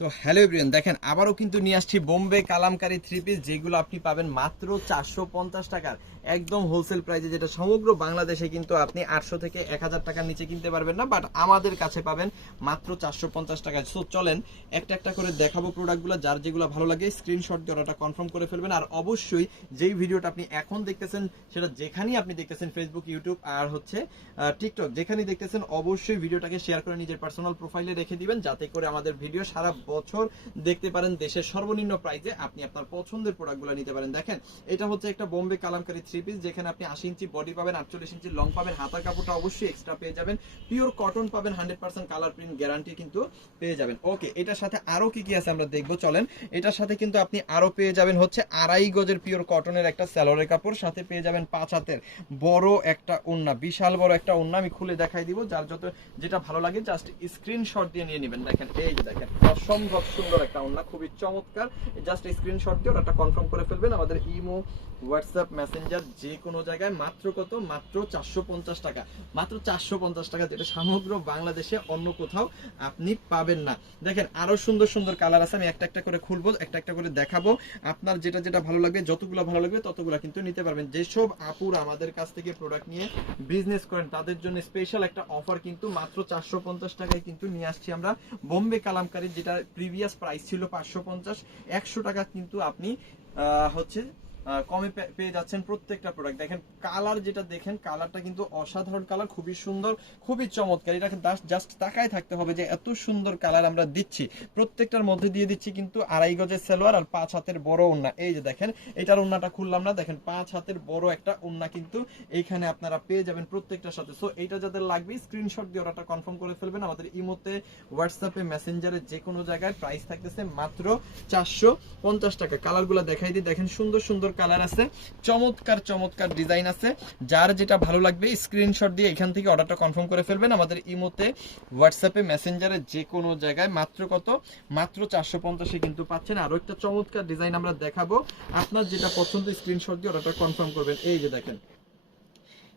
তো hello everyone, দেখেন আবারও কিন্তু নিয়ে আসছি বোম্বে কালামকারী থ্রি পিস, যেগুলো আপনি পাবেন মাত্র 450 টাকার একদম হোলসেল প্রাইসে, যেটা সমগ্র বাংলাদেশে কিন্তু আপনি 800 থেকে 1000 টাকার নিচে কিনতে পারবেন না, বাট আমাদের কাছে পাবেন মাত্র 450 টাকায়। সো চলেন একটা একটা করে দেখাবো প্রোডাক্টগুলো, যার যেগুলো ভালো লাগে স্ক্রিনশট দিয়ে অর্ডারটা কনফার্ম করে ফেলবেন। আর অবশ্যই যেই ভিডিওটা আপনি এখন দেখতেছেন, সেটা যেখানেই আপনি দেখতেছেন, ফেসবুক, ইউটিউব আর হচ্ছে টিকটক, যেখানেই দেখতেছেন, অবশ্যই ভিডিওটাকে শেয়ার করে নিজের পার্সোনাল প্রোফাইলে রেখে দিবেন, যাতে করে আমাদের ভিডিও সারা বছর দেখতে পারেন দেশের সর্বনিম্ন প্রাইসে আপনি আপনার পছন্দের প্রোডাক্টগুলো নিতে পারেন। দেখেন এটা হচ্ছে একটা বোম্বে কালামকারী থ্রি পিস, যেখানে আপনি 80 ইঞ্চি বডি পাবেন, 48 ইঞ্চি লং পাবেন, হাতার কাপড়টা অবশ্যই এক্সট্রা পেয়ে যাবেন, পিওর কটন পাবেন, 100% কালার প্রিন্ট গ্যারান্টি কিন্তু পেয়ে যাবেন। ওকে, এটার সাথে আরো কি কি আছে আমরা দেখবো, চলেন। এটার সাথে কিন্তু আপনি আরো পেয়ে যাবেন হচ্ছে 2.5 গজের পিওর কটনের একটা সালোয়ারের কাপড়, সাথে পেয়ে যাবেন 5 হাতের বড় একটা ওড়না, বিশাল বড় একটা ওড়না। আমি খুলে দেখাই দিব, যার যেটা ভালো লাগে জাস্ট স্ক্রিনশট দিয়ে নিয়ে নেবেন। দেখেন এই যে দেখেন, অসম্ভব সুন্দর একটা ওড়না, খুবই চমৎকার। জাস্ট স্ক্রিনশট দিয়ে ওটা কনফার্ম করে ফেলবেন। আমাদের ইমো, হোয়াটসঅ্যাপ, মেসেঞ্জার যে কোনো জায়গায় মাত্র কত, মাত্র 450 টাকা, মাত্র 450 টাকা, যেটা সমগ্র বাংলাদেশে অন্য কোথাও আপনি পাবেন না। দেখেন আরো সুন্দর সুন্দর কালার আছে, আমি একটা একটা করে খুলবো, একটা একটা করে দেখাবো। আপনার যেটা যেটা ভালো লাগবে, যতগুলো ভালো লাগবে ততগুলো কিন্তু নিতে পারবেন। যেসব আপুর আমাদের কাছ থেকে প্রোডাক্ট নিয়ে বিজনেস করেন, তাদের জন্য স্পেশাল একটা অফার কিন্তু মাত্র 450 টাকায় কিন্তু নিয়ে আসছি আমরা বোম্বে কালামকারী, যেটা প্রিভিয়াস প্রাইস ছিল 550। 100 টাকা কিন্তু আপনি হচ্ছে কমে পেয়ে যাচ্ছেন প্রত্যেকটা প্রোডাক্ট। দেখেন কালার, যেটা দেখেন কালারটা কিন্তু অসাধারণ কালার, খুবই সুন্দর, খুবই চমৎকার। এটা জাস্ট তাকায় থাকতে হবে যে এত সুন্দর কালার আমরা দিচ্ছি। প্রত্যেকটার মধ্যে দিয়ে দিচ্ছি কিন্তু 2.5 গজের সালোয়ার আর 5 হাতের বড় ওড়না। এই যে দেখেন, এটার ওড়নাটা খুললাম না, দেখেন 5 হাতের বড় একটা ওড়না কিন্তু এইখানে আপনারা পেয়ে যাবেন প্রত্যেকটার সাথে। সো এইটা যাদের লাগবে স্ক্রিনশট দিয়ে অর্ডারটা কনফার্ম করে ফেলবেন। আমাদের ইমোতে, হোয়াটসঅ্যাপে, মেসেঞ্জারে যে কোনো জায়গায় প্রাইস থাকতেছে মাত্র 450 টাকা। কালারগুলো দেখাই দিই, দেখেন সুন্দর সুন্দর কালার আছে, চমৎকার চমৎকার ডিজাইন আছে। যার যেটা ভালো লাগবে স্ক্রিনশট দিয়ে এখান থেকে অর্ডারটা কনফার্ম করে ফেলবেন। আমাদের ইমোতে, হোয়াটসঅ্যাপে, মেসেঞ্জারে যে কোনো জায়গায় মাত্র কত, মাত্র 450-এ কিন্তু পাচ্ছেন। আরো একটা চমৎকার ডিজাইন আমরা দেখাবো, আপনার যেটা পছন্দ স্ক্রিনশট দিয়ে অর্ডারটা কনফার্ম করবেন। এই যে দেখেন,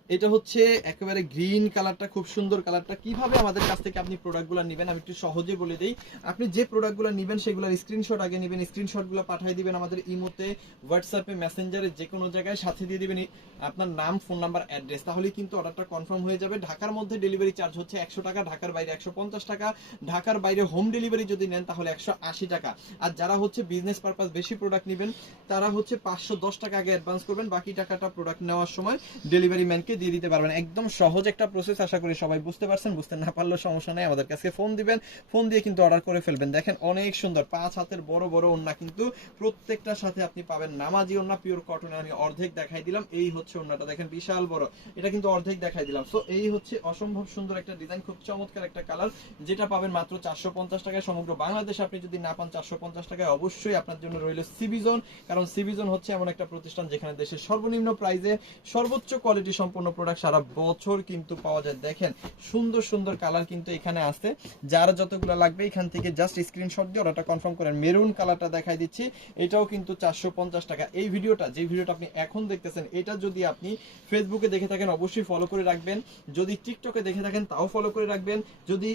এটা হচ্ছে একেবারে গ্রিন কালারটা, খুব সুন্দর কালারটা। কিভাবে আমাদের কাছ থেকে আপনি প্রোডাক্টগুলো নেবেন আমি একটু সহজে বলে দিই। আপনি যে প্রোডাক্টগুলো নেবেন সেগুলোর স্ক্রিনশট আগে নেবেন, স্ক্রিনশটগুলো পাঠিয়ে দিবেন আমাদের ইমোতে, হোয়াটসঅ্যাপে, মেসেঞ্জারে যে কোনো জায়গায়, সাথে দিয়ে দিবেন আপনার নাম, ফোন নাম্বার, অ্যাড্রেস, তাহলেই কিন্তু অর্ডারটা কনফার্ম হয়ে যাবে। ঢাকার মধ্যে ডেলিভারি চার্জ হচ্ছে 100 টাকা, ঢাকার বাইরে 150 টাকা, ঢাকার বাইরে হোম ডেলিভারি যদি নেন তাহলে 180 টাকা। আর যারা হচ্ছে বিজনেস পারপাস বেশি প্রোডাক্ট নেবেন, তারা হচ্ছে 510 টাকা আগে অ্যাডভান্স করবেন, বাকি টাকাটা প্রোডাক্ট নেওয়ার সময় ডেলিভারি ম্যানকে দিয়ে দিতে পারবেন। একদম সহজ একটা প্রসেস, আশা করি সবাই বুঝতে পারছেন। বুঝতে না পারলেও সমস্যা নেই, আমাদের কাছে ফোন দিবেন, ফোন দিয়ে কিন্তু অর্ডার করে ফেলবেন। দেখেন অনেক সুন্দর 5 হাতের বড় বড় ওড়না, কিন্তু প্রত্যেকটার সাথে আপনি পাবেন নামাজি ওড়না, পিওর কটন। আমি অর্ধেক দেখাই দিলাম, এই হচ্ছে ওড়নাটা, দেখেন বিশাল বড়, এটা কিন্তু অর্ধেক দেখাই দিলাম। সো এই হচ্ছে অসম্ভব সুন্দর একটা ডিজাইন, খুব চমৎকার একটা কালার, যেটা পাবেন মাত্র 450 টাকায়। সমগ্র বাংলাদেশে আপনি যদি না পান 450 টাকায়, অবশ্যই আপনার জন্য রইল সিবিজোন। কারণ সিবিজোন হচ্ছে এমন একটা প্রতিষ্ঠান যেখানে দেশের সর্বনিম্ন প্রাইসে সর্বোচ্চ কোয়ালিটি সম্পন্ন প্রোডাক্ট সারা বছর কিন্তু পাওয়া যায়। দেখেন সুন্দর সুন্দর কালার কিন্তু এখানে আছে, যার যতগুলো লাগবে এখান থেকে জাস্ট স্ক্রিনশট দিয়ে অর্ডারটা কনফার্ম করেন। মেরুন কালারটা দেখাই দিচ্ছি, এটাও কিন্তু 450 টাকা। এই ভিডিওটা, যে ভিডিওটা আপনি এখন দেখতেছেন, এটা যদি আপনি ফেসবুকে দেখে থাকেন অবশ্যই ফলো করে রাখবেন, যদি টিকটকে দেখে থাকেন তাও ফলো করে রাখবেন, যদি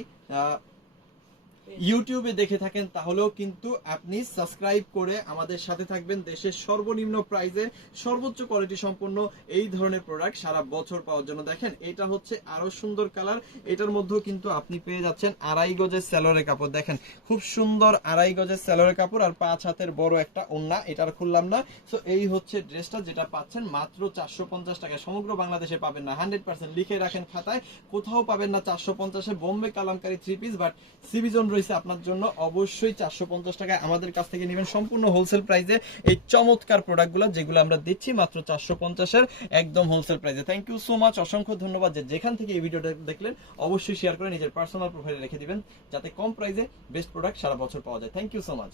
ইউটিউবে দেখে থাকেন তাহলেও কিন্তু আপনি সাবস্ক্রাইব করে আমাদের সাথে থাকবেন। দেশের সর্বনিম্ন প্রাইসে সর্বোচ্চ কোয়ালিটি সম্পন্ন এই ধরনের প্রোডাক্ট সারা বছর পাওয়ার জন্য। দেখেন এটা হচ্ছে আরো সুন্দর কালার, এটার মধ্যেও কিন্তু আপনি পেয়ে যাচ্ছেন 2.5 গজের সালোয়ারের কাপড়। দেখেন খুব সুন্দর 2.5 গজের সালোয়ারের কাপড় আর 5 হাতের বড় একটা ওড়না, এটার খুললাম না। সো এই হচ্ছে ড্রেসটা, যেটা পাচ্ছেন মাত্র 450 টাকায়। সমগ্র বাংলাদেশে পাবেন না, 100% লিখে রাখেন খাতায়, কোথাও পাবেন না 450-এ Bombay Kalamkari three piece. But সিবিজন রয়েছে আপনার জন্য, অবশ্যই 450 টাকায় আমাদের কাছ থেকে নেবেন সম্পূর্ণ হোলসেল প্রাইসে এই চমৎকার প্রোডাক্টগুলো, যেগুলো আমরা দিচ্ছি মাত্র 450-এর একদম হোলসেল প্রাইসে। থ্যাংক ইউ সো মাচ, অসংখ্য ধন্যবাদ। যেখান থেকে এই ভিডিওটা দেখলেন অবশ্যই শেয়ার করে নিজের পার্সোনাল প্রোফাইলে রেখে দিবেন, যাতে কম প্রাইসে বেস্ট প্রোডাক্ট সারা বছর পাওয়া যায়। Thank you so much.